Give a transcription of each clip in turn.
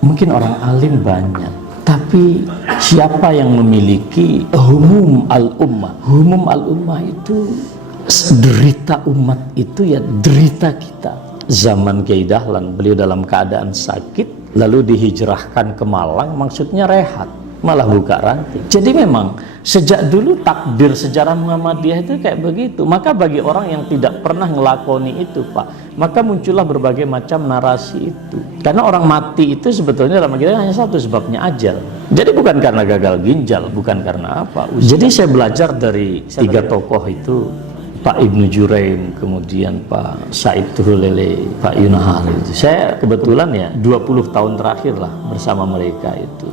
Mungkin orang alim banyak, tapi siapa yang memiliki humum al-ummah? Humum al-ummah itu derita umat itu ya derita kita. Zaman Kiai Dahlan, beliau dalam keadaan sakit lalu dihijrahkan ke Malang, maksudnya rehat, malah buka ranting. Jadi memang sejak dulu takdir sejarah Muhammadiyah itu kayak begitu. Maka bagi orang yang tidak pernah ngelakoni itu, Pak, maka muncullah berbagai macam narasi itu. Karena orang mati itu sebetulnya dalam kita hanya satu sebabnya, ajal. Jadi bukan karena gagal ginjal, bukan karena apa. Jadi saya belajar dari tiga tokoh itu, Pak Ibnu Juraim, kemudian Pak Said Tuhulele, Pak Yunahar itu. Saya kebetulan ya 20 tahun terakhir lah bersama mereka itu.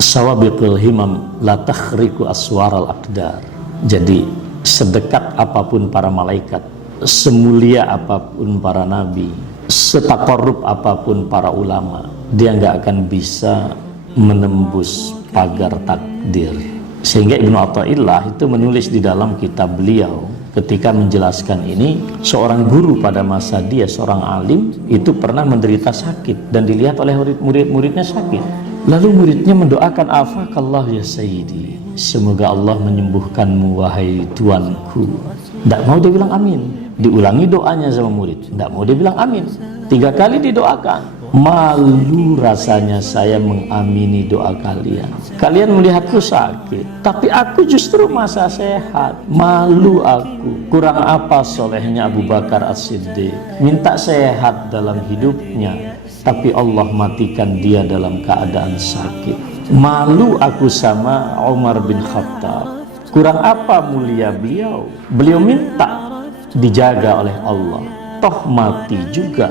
Sawabiqul himam la takhriku aswaral aqdar. Jadi sedekat apapun para malaikat, semulia apapun para nabi, setakorup apapun para ulama, dia nggak akan bisa menembus pagar takdir. Sehingga Ibnu Athaillah itu menulis di dalam kitab beliau ketika menjelaskan ini, seorang guru pada masa dia, seorang alim itu pernah menderita sakit dan dilihat oleh murid-muridnya sakit. Lalu muridnya mendoakan, afakallah ya sayyidi, semoga Allah menyembuhkanmu wahai tuanku. Tidak mau dia bilang amin. Diulangi doanya sama murid, tidak mau dia bilang amin. 3 kali didoakan. Malu rasanya saya mengamini doa kalian. Kalian melihatku sakit, tapi aku justru masa sehat. Malu aku. Kurang apa solehnya Abu Bakar As-Siddiq, minta sehat dalam hidupnya, tapi Allah matikan dia dalam keadaan sakit. Malu aku sama Umar bin Khattab. Kurang apa mulia beliau? Beliau minta dijaga oleh Allah, toh mati juga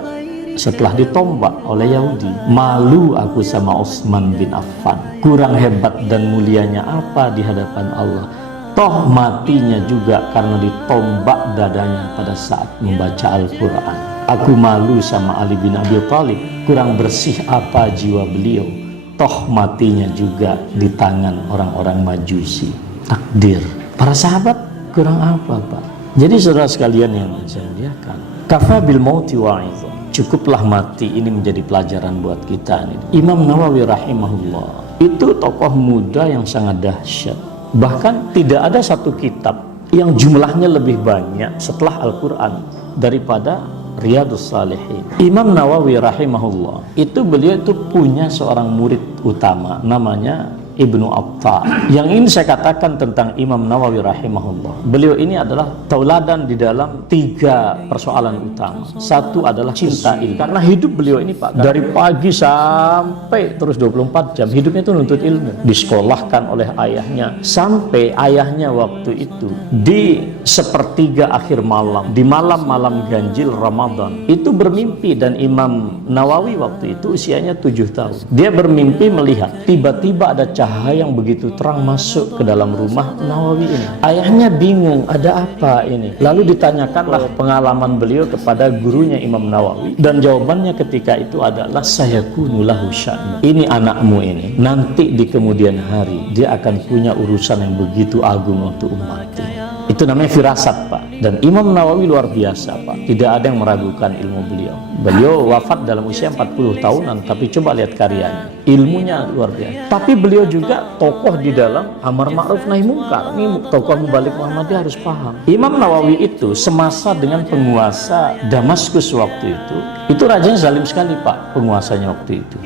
setelah ditombak oleh Yahudi. Malu aku sama Utsman bin Affan. Kurang hebat dan mulianya apa di hadapan Allah, toh matinya juga karena ditombak dadanya pada saat membaca Al-Quran. Aku malu sama Ali bin Abi Thalib. Kurang bersih apa jiwa beliau, toh matinya juga di tangan orang-orang Majusi. Takdir. Para sahabat kurang apa, Pak? Jadi saudara sekalian yang saya muliakan, kafa bil mauti wa'idh, cukuplah mati ini menjadi pelajaran buat kita. Imam Nawawi rahimahullah itu tokoh muda yang sangat dahsyat. Bahkan tidak ada satu kitab yang jumlahnya lebih banyak setelah Al-Quran daripada Riyadhus Shalihin. Imam Nawawi rahimahullah itu beliau itu punya seorang murid utama namanya Ibnu Atta. Yang ini saya katakan tentang Imam Nawawi rahimahullah, beliau ini adalah tauladan di dalam 3 persoalan utama. Satu adalah cinta ilmu, karena hidup beliau ini, Pak, dari pagi sampai terus 24 jam hidupnya itu nuntut ilmu. Disekolahkan oleh ayahnya, sampai ayahnya waktu itu di sepertiga akhir malam, di malam-malam ganjil Ramadan itu bermimpi. Dan Imam Nawawi waktu itu usianya 7 tahun. Dia bermimpi melihat tiba-tiba ada cahaya yang begitu terang masuk ke dalam rumah Nawawi ini. Ayahnya bingung, ada apa ini? Lalu ditanyakanlah pengalaman beliau kepada gurunya Imam Nawawi, dan jawabannya ketika itu adalah sayakunu lahu sya'nu. Ini anakmu ini, nanti di kemudian hari dia akan punya urusan yang begitu agung untuk umat ini. Itu namanya firasat, Pak. Dan Imam Nawawi luar biasa, Pak. Tidak ada yang meragukan ilmu beliau. Beliau wafat dalam usia 40 tahunan, tapi coba lihat karyanya, ilmunya luar biasa. Tapi beliau juga tokoh di dalam amar ma'ruf nahi mungkar. Ini tokoh mubalik Muhammadiyah harus paham. Imam Nawawi itu semasa dengan penguasa Damaskus waktu itu rajanya zalim sekali, Pak, penguasanya waktu itu.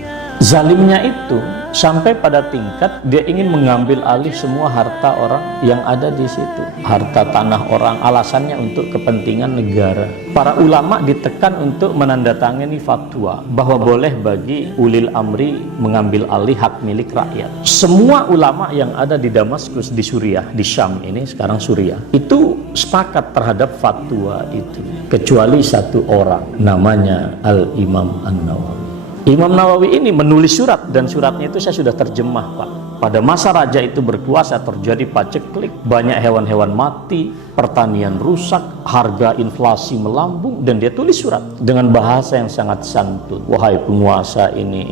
Zalimnya itu sampai pada tingkat dia ingin mengambil alih semua harta orang yang ada di situ, harta tanah orang, alasannya untuk kepentingan negara. Para ulama ditekan untuk menandatangani fatwa bahwa boleh bagi ulil amri mengambil alih hak milik rakyat. Semua ulama yang ada di Damaskus, di Suriah, di Syam ini sekarang Suriah, itu sepakat terhadap fatwa itu, kecuali satu orang namanya Al-Imam An-Nawawi. Imam Nawawi ini menulis surat, dan suratnya itu saya sudah terjemah, Pak. Pada masa raja itu berkuasa terjadi paceklik, banyak hewan-hewan mati, pertanian rusak, harga inflasi melambung, dan dia tulis surat dengan bahasa yang sangat santun. Wahai penguasa ini,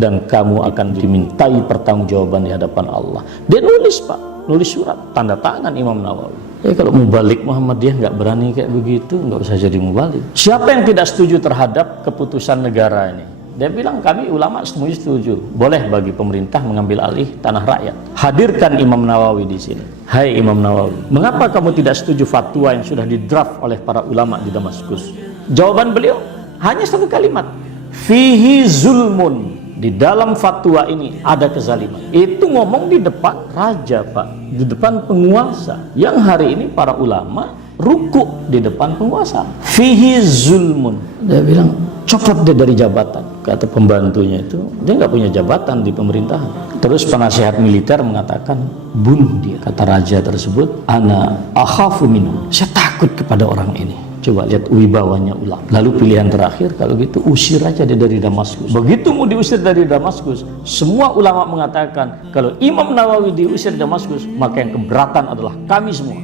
dan kamu akan dimintai pertanggungjawaban di hadapan Allah. Dia nulis, Pak, nulis surat, tanda tangan Imam Nawawi. Kalau mubalik Muhammadiyah nggak berani kayak begitu, nggak usah jadi mubalik. Siapa yang tidak setuju terhadap keputusan negara ini? Dia bilang kami ulama setuju, boleh bagi pemerintah mengambil alih tanah rakyat. Hadirkan Imam Nawawi di sini. Hai Imam Nawawi, mengapa kamu tidak setuju fatwa yang sudah didraft oleh para ulama di Damaskus? Jawaban beliau hanya satu kalimat, fihi zulmun. Di dalam fatwa ini ada kezaliman. Itu ngomong di depan raja, Pak, di depan penguasa, yang hari ini para ulama rukuk di depan penguasa. Fihi zulmun. Dia bilang copot dia dari jabatan. Kata pembantunya itu, dia nggak punya jabatan di pemerintahan. Terus penasihat militer mengatakan bunuh dia. Kata raja tersebut, ana akhafu minhu, saya takut kepada orang ini. Coba lihat wibawanya ulama. Lalu pilihan terakhir, kalau gitu usir aja dia dari Damaskus. Begitu mau diusir dari Damaskus, semua ulama mengatakan kalau Imam Nawawi diusir Damaskus, maka yang keberatan adalah kami semua.